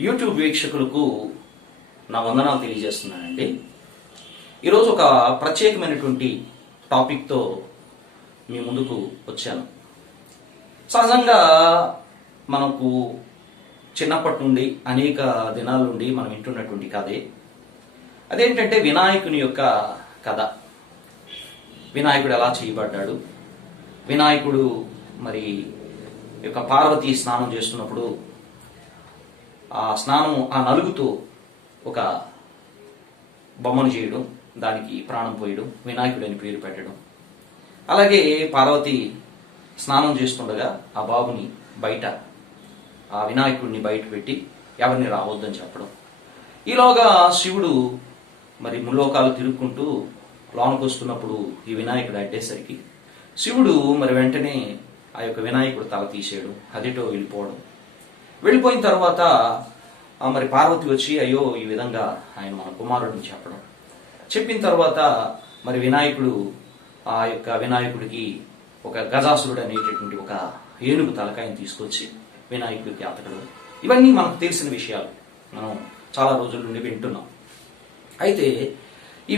YouTube వీక్షకులకు నా వందనాలు తెలియజేస్తున్నానండి. ఈరోజు ఒక ప్రత్యేకమైనటువంటి టాపిక్తో మీ ముందుకు వచ్చాను. సహజంగా మనకు చిన్నప్పటి నుండి అనేక దినాల నుండి మనం వింటున్నటువంటి కథే అదేంటంటే వినాయకుని యొక్క కథ. వినాయకుడు ఎలా చేయబడ్డాడు, వినాయకుడు మరి యొక్క పార్వతి స్నానం చేస్తున్నప్పుడు ఆ నలుగుతో ఒక బొమ్మను చేయడం, దానికి ప్రాణం పోయడం, వినాయకుడు అని పేరు పెట్టడం. అలాగే పార్వతి స్నానం చేస్తుండగా ఆ బాబుని బయట, ఆ వినాయకుడిని బయట పెట్టి ఎవరిని రావద్దని చెప్పడం. ఈలోగా శివుడు మరి ముల్లోకాలు తిరుగుకుంటూ లోనకు వస్తున్నప్పుడు ఈ వినాయకుడు అడ్డేసరికి శివుడు మరి వెంటనే ఆ యొక్క వినాయకుడు తల తీసేయడం, అదేటో వెళ్ళిపోయిన తర్వాత మరి పార్వతి వచ్చి అయ్యో ఈ విధంగా ఆయన మన కుమారుడిని చెప్పిన తర్వాత మరి వినాయకుడికి ఒక గజాసురుడు అనేటటువంటి ఒక ఏనుగు తలకాయని తీసుకొచ్చి వినాయకుడికి అతకడం. ఇవన్నీ మనకు తెలిసిన విషయాలు, మనం చాలా రోజుల నుండి వింటున్నాం. అయితే ఈ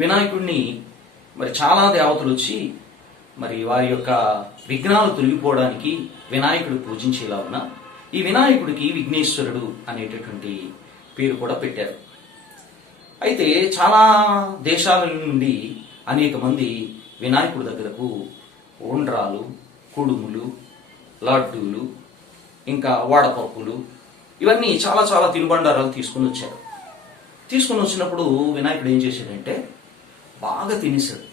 వినాయకుడిని మరి చాలా దేవతలు వచ్చి మరి వారి యొక్క విఘ్నాలు తొలగిపోవడానికి వినాయకుడు పూజించేలాగున ఈ వినాయకుడికి విఘ్నేశ్వరుడు అనేటటువంటి పేరు కూడా పెట్టారు. అయితే చాలా దేశాల నుండి అనేక మంది వినాయకుడి దగ్గరకు ఉండ్రాలు, కుడుములు, లడ్డూలు, ఇంకా వాడపప్పులు, ఇవన్నీ చాలా చాలా తినుబండారాలు తీసుకుని వచ్చారు. తీసుకుని వచ్చినప్పుడు వినాయకుడు ఏం చేశాడంటే బాగా తినేశాడు.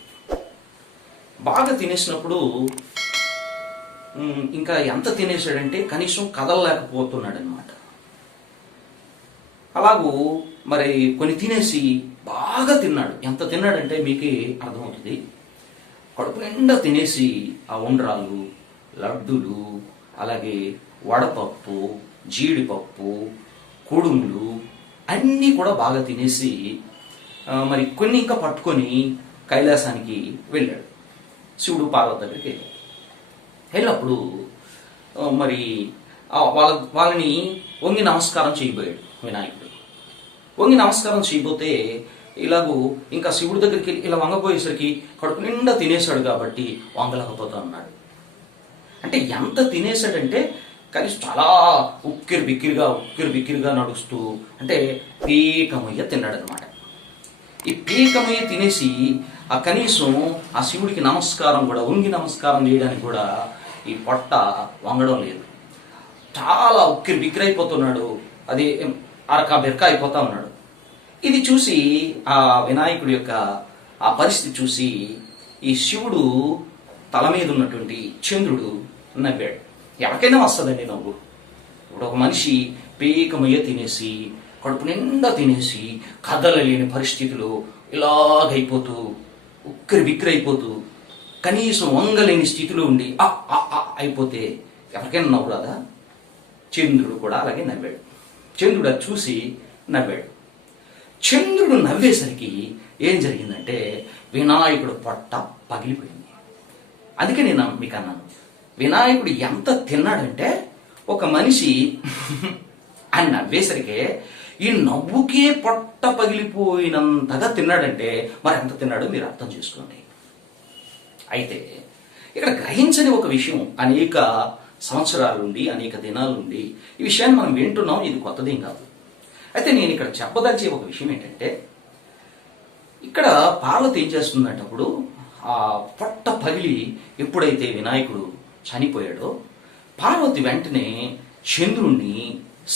బాగా తినేసినప్పుడు ఇంకా ఎంత తినేశాడంటే కనీసం కదలలేకపోతున్నాడు అనమాట. అలాగూ మరి కొన్ని తినేసి బాగా తిన్నాడు. ఎంత తిన్నాడంటే మీకే అర్థమవుతుంది. కడుపు నిండా తినేసి ఆ ఉండ్రాలు, లడ్డులు, అలాగే వడపప్పు, జీడిపప్పు, కుడుములు అన్నీ కూడా బాగా తినేసి మరి కొన్ని ఇంకా పట్టుకొని కైలాసానికి వెళ్ళాడు. శివుడు పార్వతి దగ్గరికి వెళ్ళినప్పుడు మరి వాళ్ళని వంగి నమస్కారం చేయబోయాడు వినాయకుడు. వంగి నమస్కారం చేయబోతే ఇలాగూ ఇంకా శివుడి దగ్గరికి ఇలా వంగపోయేసరికి కడుపు నిండా తినేశాడు కాబట్టి వంగలేకపోతా అన్నాడు. అంటే ఎంత తినేశాడంటే కనీసం చాలా ఉక్కిరి బిక్కిరిగా నడుస్తూ, అంటే పీకమయ్య తిన్నాడు అనమాట. ఈ పీకమయ్య తినేసి ఆ కనీసం ఆ శివుడికి నమస్కారం కూడా, వంగి నమస్కారం చేయడానికి కూడా ఈ పొట్ట వంగడం లేదు. చాలా ఉక్కిరి బిక్కిరి అయిపోతున్నాడు. అది అరక బెరక అయిపోతా ఉన్నాడు. ఇది చూసి ఆ వినాయకుడి యొక్క ఆ పరిస్థితి చూసి ఈ శివుడు తల మీద ఉన్నటువంటి చంద్రుడు నవ్వాడు. ఎవరికైనా వస్తుందండి నవ్వు. ఇప్పుడు ఒక మనిషి పీకమయ్య తినేసి, కడుపు నిండా తినేసి, కదలలేని పరిస్థితిలో ఇలాగైపోతూ, ఉక్కిరి బిక్కిరి అయిపోతూ, కనీసం వంగలేని స్థితిలో ఉండి అయిపోతే ఎవరికైనా నవ్వు రాదా? చంద్రుడు కూడా అలాగే నవ్వాడు. చంద్రుడు అది చూసి నవ్వాడు. చంద్రుడు నవ్వేసరికి ఏం జరిగిందంటే వినాయకుడు పొట్ట పగిలిపోయింది. అందుకే నేను మీకు అన్నాను, వినాయకుడు ఎంత తిన్నాడంటే ఒక మనిషి ఆయన నవ్వేసరికే ఈ నవ్వుకే పొట్ట పగిలిపోయినంతగా తిన్నాడంటే మరి ఎంత తిన్నాడో మీరు అర్థం చేసుకోండి. అయితే ఇక్కడ గ్రహించని ఒక విషయం, అనేక సంవత్సరాల నుండి, అనేక దినాల నుండి ఈ విషయాన్ని మనం వింటున్నాం. ఇది కొత్తదేం కాదు. అయితే నేను ఇక్కడ చెప్పదలిచే ఒక విషయం ఏంటంటే, ఇక్కడ పార్వతి ఏం చేస్తుందంటప్పుడు ఆ పొట్ట పగిలి ఎప్పుడైతే వినాయకుడు చనిపోయాడో పార్వతి వెంటనే చంద్రుణ్ణి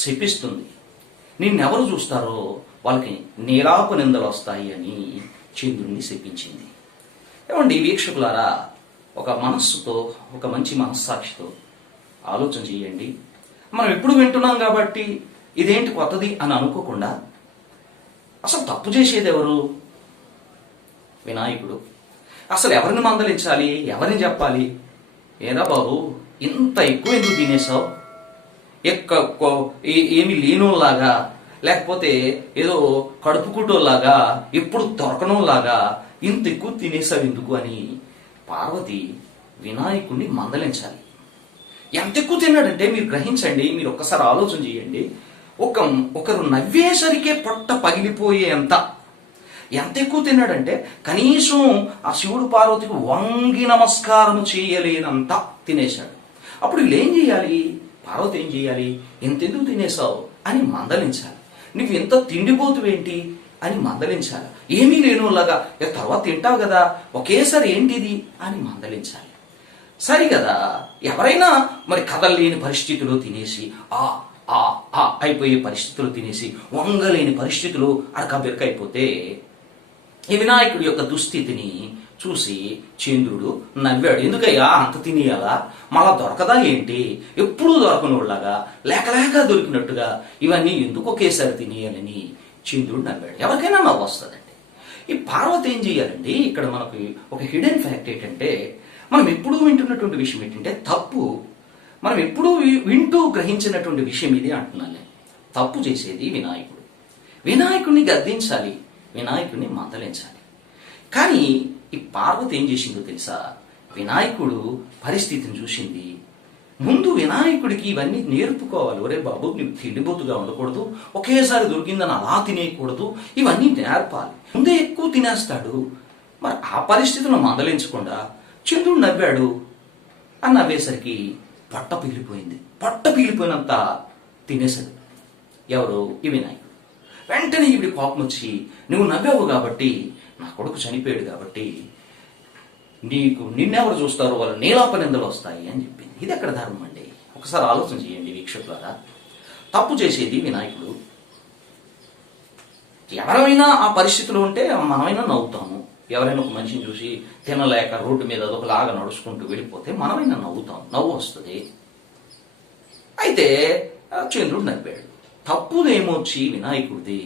శపిస్తుంది. నిన్నెవరు చూస్తారో వాళ్ళకి నీలాపు నిందలు వస్తాయి అని చంద్రుణ్ణి శపించింది. ఏమండి వీక్షకులారా, ఒక మనస్సుతో, ఒక మంచి మనస్సాక్షితో ఆలోచన చేయండి. మనం ఎప్పుడు వింటున్నాం కాబట్టి ఇదేంటి కొత్తది అని అనుకోకుండా, అసలు తప్పు చేసేది ఎవరు? వినాయకుడు. అసలు ఎవరిని మందలించాలి, ఎవరిని చెప్పాలి? ఏరా బాబు ఇంత ఎక్కువ ఎందుకు తినేసావు? ఏమి లేనోలాగా, లేకపోతే ఏదో కడుపుకుటోలాగా, ఎప్పుడు దొరకనోలాగా ఇంత ఎక్కువ తినేసావు ఎందుకు అని పార్వతి వినాయకుడిని మందలించాలి. ఎంత ఎక్కువ తిన్నాడంటే మీరు గ్రహించండి, మీరు ఒక్కసారి ఆలోచన చేయండి. ఒకరు నవ్వేసరికే పొట్ట పగిలిపోయేంత ఎంత ఎక్కువ తిన్నాడంటే కనీసం ఆ శివుడు పార్వతికి వంగి నమస్కారం చేయలేనంత తినేశాడు. అప్పుడు వీళ్ళు ఏం చేయాలి? పార్వతి ఏం చేయాలి? ఇంతెందుకు తినేసావు అని మందలించాలి. నువ్వు ఎంత తిండిపోతువేంటి అని మందలించాలి. ఏమీ లేనులాగా తర్వాత తింటావు కదా, ఒకేసారి ఏంటిది అని మందలించాలి. సరి కదా, ఎవరైనా మరి కదలలేని పరిస్థితిలో తినేసి ఆ ఆ ఆ అయిపోయే పరిస్థితులు తినేసి వంగలేని పరిస్థితులు అడకబెరకైపోతే ఈ వినాయకుడి యొక్క దుస్థితిని చూసి చంద్రుడు నవ్వాడు. ఎందుకయ్యా అంత తినేయాలా? మళ్ళా దొరకదా ఏంటి? ఎప్పుడూ దొరకనోళ్ళగా లేక దొరికినట్టుగా ఇవన్నీ ఎందుకు ఒకేసారి తినేయాలని చంద్రుడు నవ్వాడు. ఎవరికైనా నవ్వు వస్తుందండి. ఈ పార్వతి ఏం చేయాలండి? ఇక్కడ మనకు ఒక హిడెన్ ఫ్యాక్ట్ ఏంటంటే, మనం ఎప్పుడూ వింటున్నటువంటి విషయం ఏంటంటే తప్పు. మనం ఎప్పుడూ వింటూ గ్రహించినటువంటి విషయం ఇది అంటున్నాను నేను. తప్పు చేసేది వినాయకుడు. వినాయకుడిని గద్దించాలి, వినాయకుడిని మందలించాలి. కానీ ఈ పార్వతి ఏం చేసిందో తెలుసా? వినాయకుడు పరిస్థితిని చూసింది. ముందు వినాయకుడికి ఇవన్నీ నేర్పుకోవాలి. ఒరే బాబు, నువ్వు తిండిపోతుగా ఉండకూడదు, ఒకేసారి దొరికిందని అలా తినేయకూడదు, ఇవన్నీ నేర్పాలి. ముందే ఎక్కువ తినేస్తాడు. మరి ఆ పరిస్థితులను మందలించకుండా చంద్రుడు నవ్వాడు. అని నవ్వేసరికి పొట్ట పీలిపోయింది. పొట్ట పీలిపోయినంత తినేశాడు. ఎవరు? ఈ వినాయకుడు. వెంటనే ఈవిడి కోపం వచ్చి, నువ్వు నవ్వావు కాబట్టి, నా కొడుకు చనిపోయాడు కాబట్టి నిన్నెవరు చూస్తారో వాళ్ళు నీలాపనిందలు వస్తాయి అని చెప్పింది. ఇది ఎక్కడ ధర్మం అండి? ఒకసారి ఆలోచన చేయండి వీక్షకులారా. తప్పు చేసేది వినాయకుడు. ఎవరైనా ఆ పరిస్థితిలో ఉంటే మనమైనా నవ్వుతాము. ఎవరైనా ఒక మనిషిని చూసి తినలేక రోడ్డు మీద అదొకలాగా నడుచుకుంటూ వెళ్ళిపోతే మనమైనా నవ్వుతాం, నవ్వు వస్తుంది. అయితే చంద్రుడు నవ్వాడు. తప్పుదేమొచ్చి వినాయకుడిది,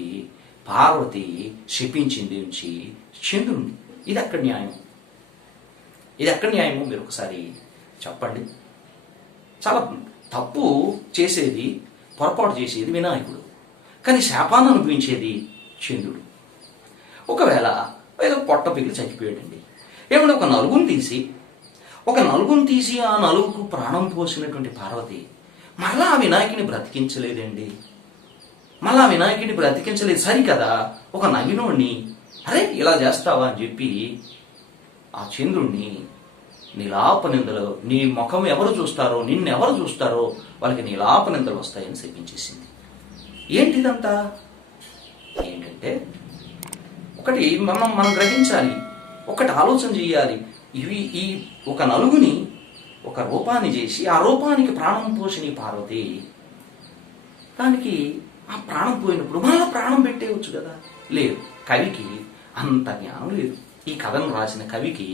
పార్వతి శపించింది ఉంచి చంద్రుడిని. ఇది ఎక్కడ న్యాయం? ఇది ఎక్కడ న్యాయమో మీరు ఒకసారి చెప్పండి. చాలా తప్పు చేసేది, పొరపాటు చేసేది వినాయకుడు, కానీ శాపాన్ని అనుభవించేది చంద్రుడు. ఒకవేళ ఏదో పొట్ట పిగిలి చచ్చిపోయాడండి. ఏమంటే ఒక నలుగుని తీసి ఆ నలుగుకు ప్రాణం పోసినటువంటి పార్వతి మళ్ళా ఆ వినాయకుని బ్రతికించలేదండి. మళ్ళా వినాయకుడిని బ్రతికించలేదు. సరికదా, ఒక నవ్వినోడిని అరే ఇలా చేస్తావా అని చెప్పి ఆ చంద్రుణ్ణి నీలాపనిందలు, నీ ముఖం ఎవరు చూస్తారో, నిన్నెవరు చూస్తారో వాళ్ళకి నీలాపనిందలు వస్తాయని శపించేసింది. ఏంటిదంతా? ఏంటంటే ఒకటి మనం గ్రహించాలి, ఒకటి ఆలోచన చేయాలి. ఈ ఒక నలుగుని ఒక రూపాన్ని చేసి ఆ రూపానికి ప్రాణం పోసిన పార్వతి, దానికి ఆ ప్రాణం పోయినప్పుడు మళ్ళా ప్రాణం పెట్టేయచ్చు కదా? లేదు, కవికి అంత జ్ఞానం లేదు. ఈ కథను రాసిన కవికి,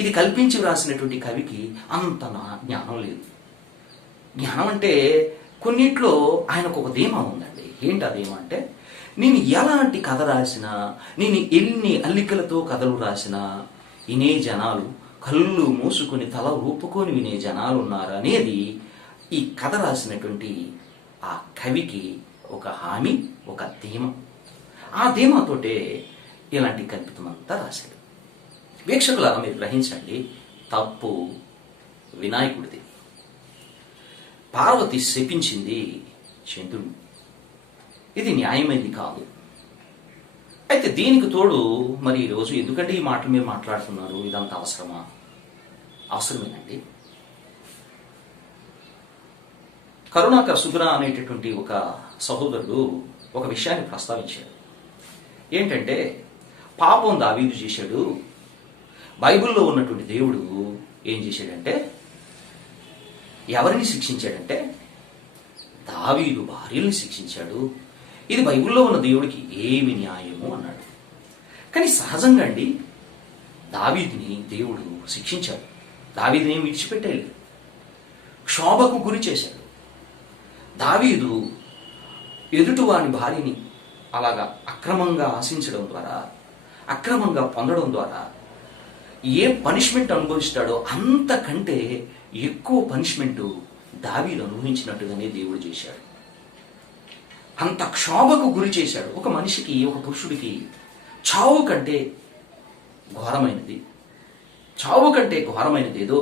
ఇది కల్పించి రాసినటువంటి కవికి అంత జ్ఞానం లేదు. జ్ఞానం అంటే కొన్నిట్లో ఆయనకు ఒక ధీమా ఉందండి. ఏంటి ఆ ధీమా అంటే, నేను ఎలాంటి కథ రాసినా, నేను ఎన్ని అల్లికలతో కథలు రాసినా వినే జనాలు, కళ్ళు మూసుకొని తల ఊపుకొని వినే జనాలు ఉన్నారు అనేది ఈ కథ రాసినటువంటి ఆ కవికి ఒక హామీ, ఒక ధీమ. ఆ ధీమాతోటే ఇలాంటి కల్పితమంతా రాశాడు. వీక్షకులారా మీరు గ్రహించండి, తప్పు వినాయకుడిది. పార్వతి శపించింది చంద్రుడు. ఇది న్యాయమైనది కాదు. అయితే దీనికి తోడు మరి ఈరోజు ఎందుకంటే ఈ మాటలు మీరు మాట్లాడుతున్నారు, ఇదంతా అవసరమా? అవసరమేనండి. కరుణాకర్ సుగుణ అనేటటువంటి ఒక సహోదరుడు ఒక విషయాన్ని ప్రస్తావించాడు. ఏంటంటే, పాపం దావీదు చేశాడు. బైబిల్లో ఉన్నటువంటి దేవుడు ఏం చేశాడంటే, ఎవరిని శిక్షించాడంటే దావీదు భార్యల్ని శిక్షించాడు. ఇది బైబిల్లో ఉన్న దేవుడికి ఏమి న్యాయము అన్నాడు. కానీ సహజంగా అండి, దావీదుని దేవుడు శిక్షించాడు. దావీదుని ఏమి విడిచిపెట్టేయలేదు, క్షోభకు గురి చేశాడు. దావీదు ఎదుటివాని భార్యని అలాగా అక్రమంగా ఆశించడం ద్వారా, అక్రమంగా పొందడం ద్వారా ఏ పనిష్మెంట్ అనుభవిస్తాడో అంతకంటే ఎక్కువ పనిష్మెంట్ దావీదు అనుభవించినట్టుగానే దేవుడు చేశాడు. అంత క్షోభకు గురి చేశాడు. ఒక మనిషికి, ఒక పురుషుడికి చావు కంటే ఘోరమైనది, చావు కంటే ఘోరమైనది ఏదో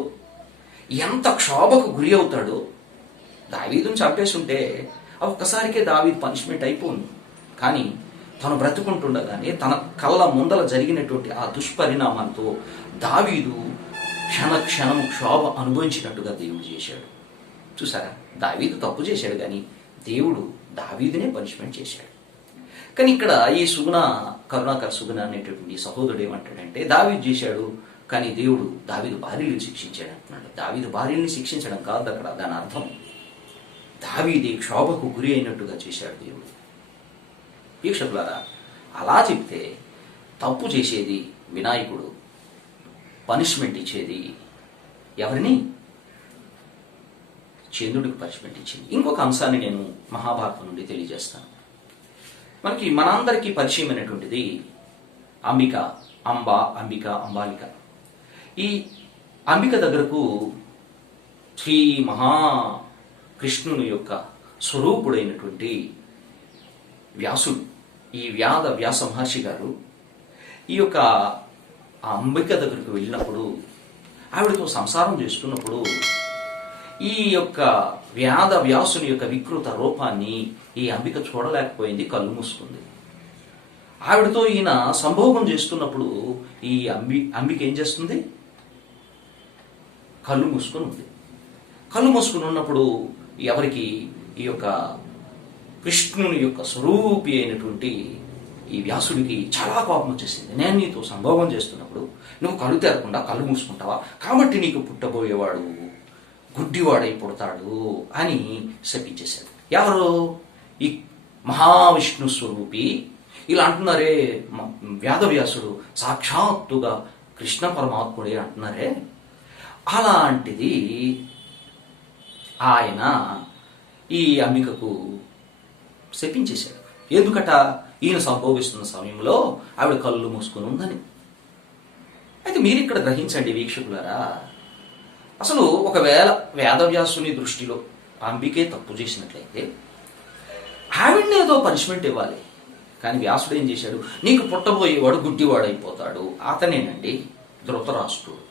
ఎంత క్షోభకు గురి అవుతాడో. దావీదును చంపేసి ఉంటే ఒక్కసారికే దావీదు పనిష్మెంట్ అయిపోను. కానీ తను బ్రతుకుంటుండగానే తన కళ్ళ ముందల జరిగినటువంటి ఆ దుష్పరిణామాలతో దావీదు క్షణము క్షోభ అనుభవించినట్టుగా దేవుడు చేశాడు. చూసారా, దావీదు తప్పు చేశాడు కానీ దేవుడు దావీదునే పనిష్మెంట్ చేశాడు. కానీ ఇక్కడ ఈ కరుణాకర్ సుగుణ అనేటటువంటి సహోదరుడు ఏమంటాడంటే, దావీదు చేశాడు కానీ దేవుడు దావీదు భార్యలు శిక్షించాడు అంటున్నాడు. దావీదు భార్యల్ని శిక్షించడం కాదు అక్కడ దాని అర్థం. దావీది క్షోభకు గురి అయినట్టుగా చేశాడు దేవుడు. వీక్షకులారా, అలా చెప్తే తప్పు చేసేది వినాయకుడు, పనిష్మెంట్ ఇచ్చేది ఎవరిని? చంద్రుడికి పనిష్మెంట్ ఇచ్చింది. ఇంకొక అంశాన్ని నేను మహాభారతం నుండి తెలియజేస్తాను. మనందరికీ పరిచయమైనటువంటిది అంబాలిక. ఈ అంబిక దగ్గరకు శ్రీ మహాకృష్ణుని యొక్క స్వరూపుడైనటువంటి వ్యాసుడు, ఈ వ్యాస మహర్షి గారు ఈ యొక్క అంబిక దగ్గరకు వెళ్ళినప్పుడు, ఆవిడతో సంసారం చేస్తున్నప్పుడు ఈ యొక్క వ్యాసుని యొక్క వికృత రూపాన్ని ఈ అంబిక చూడలేకపోయింది, కళ్ళు మూసుకుంది. ఆవిడతో ఈయన సంభోగం చేస్తున్నప్పుడు ఈ అంబిక ఏం చేస్తుంది? కళ్ళు మూసుకొని ఉంది. కళ్ళు మూసుకుని ఉన్నప్పుడు ఎవరికి? ఈ యొక్క కృష్ణుని యొక్క స్వరూపి అయినటువంటి ఈ వ్యాసుడికి చాలా కోపం వచ్చేసింది. నేను నీతో సంభోగం చేస్తున్నప్పుడు నువ్వు కళ్ళు తెరకుండా కళ్ళు మూసుకుంటావా, కాబట్టి నీకు పుట్టబోయేవాడు గుడ్డివాడై పుడతాడు అని శపించేశాడు. ఎవరు? ఈ మహావిష్ణు స్వరూపి. ఇలా అంటున్నారే వేదవ్యాసుడు సాక్షాత్తుగా కృష్ణ పరమాత్ముడే అంటున్నారే. అలాంటిది ఆయన ఈ అంబికకు శపించేశాడు. ఎందుకట? ఈయన సంభోగిస్తున్న సమయంలో ఆవిడ కళ్ళు మూసుకుని ఉందని. అయితే మీరు ఇక్కడ గ్రహించండి వీక్షకులారా, అసలు ఒకవేళ వేదవ్యాసుని దృష్టిలో అంబికే తప్పు చేసినట్లయితే ఆవిడని ఏదో పనిష్మెంట్ ఇవ్వాలి. కానీ వ్యాసుడు ఏం చేశాడు? నీకు పుట్టబోయేవాడు గుడ్డివాడు అయిపోతాడు. అతనేనండి ధృతరాష్ట్రుడు.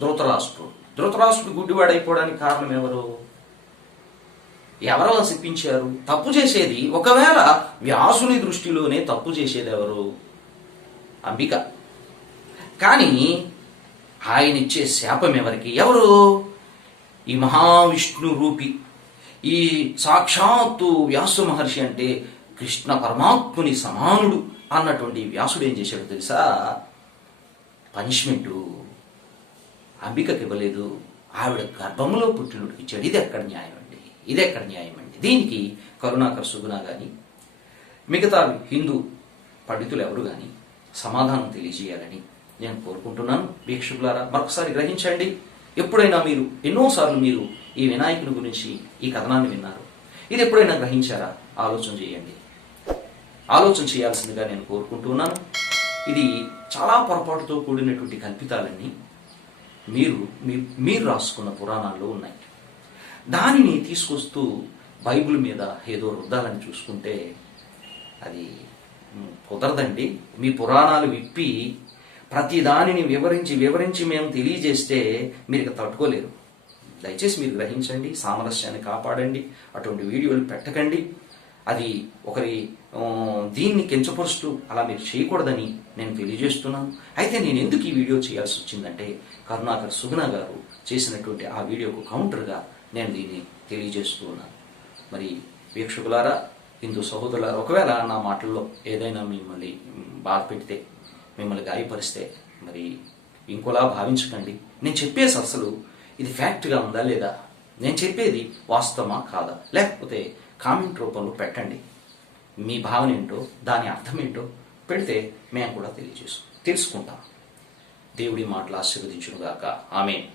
ధృతరాష్ట్రుడు గుడ్డివాడు అయిపోవడానికి కారణం ఎవరు? ఎవరో శిప్పించారు? తప్పు చేసేది, ఒకవేళ వ్యాసుని దృష్టిలోనే తప్పు చేసేది ఎవరు? అంబిక. కానీ ఆయన ఇచ్చే శాపం ఎవరికి? ఎవరు? ఈ మహావిష్ణు రూపి, ఈ సాక్షాత్తు వ్యాసు మహర్షి అంటే కృష్ణ పరమాత్ముని సమానుడు అన్నటువంటి వ్యాసుడు ఏం చేశాడు తెలుసా? పనిష్మెంటు అంబికకి ఇవ్వలేదు, ఆవిడ గర్భంలో పుట్టినోడికి ఇచ్చాడు. ఇది ఎక్కడ న్యాయం అండి? దీనికి కరుణాకర్ సుగుణ కానీ మిగతా హిందూ పండితులు ఎవరు కానీ సమాధానం తెలియజేయాలని నేను కోరుకుంటున్నాను. వీక్షకులారా, మరొకసారి గ్రహించండి. ఎప్పుడైనా ఎన్నోసార్లు మీరు ఈ వినాయకుని గురించి ఈ కథనాన్ని విన్నారు. ఇది ఎప్పుడైనా గ్రహించారా? ఆలోచన చేయండి. ఆలోచన చేయాల్సిందిగా నేను కోరుకుంటున్నాను. ఇది చాలా పొరపాటుతో కూడినటువంటి కల్పితాలన్నీ మీరు రాసుకున్న పురాణాల్లో ఉన్నాయి. దానిని తీసుకొస్తూ బైబిల్ మీద ఏదో రుద్దాలని చూసుకుంటే అది కుదరదండి. మీ పురాణాలు విప్పి ప్రతి దానిని వివరించి మేము తెలియజేస్తే మీరు తట్టుకోలేరు. దయచేసి మీరు గ్రహించండి, సామరస్యాన్ని కాపాడండి, అటువంటి వీడియోలు పెట్టకండి. అది ఒకరి దీన్ని కించపరుస్తూ అలా మీరు చేయకూడదని నేను తెలియజేస్తున్నాను. అయితే నేను ఎందుకు ఈ వీడియో చేయాల్సి వచ్చిందంటే, కరుణాకర్ సుగుణ గారు చేసినటువంటి ఆ వీడియోకు కౌంటర్గా నేను దీన్ని తెలియజేస్తూ ఉన్నాను. మరి వీక్షకులారా, హిందూ సహోదరులారా, ఒకవేళ నా మాటల్లో ఏదైనా మిమ్మల్ని బాధ పెడితే, మిమ్మల్ని గాయపరిస్తే మరి ఇంకోలా భావించకండి. నేను చెప్పేసి అసలు ఇది ఫ్యాక్ట్గా ఉందా లేదా, నేను చెప్పేది వాస్తవమా కాదా, లేకపోతే కామెంట్ రూపంలో పెట్టండి. మీ భావన ఏంటో, దాని అర్థం ఏంటో పెడితే మేము కూడా తెలుసుకుంటాం. దేవుడి మాటలు ఆశీర్వదించునుగాక. ఆమేన్.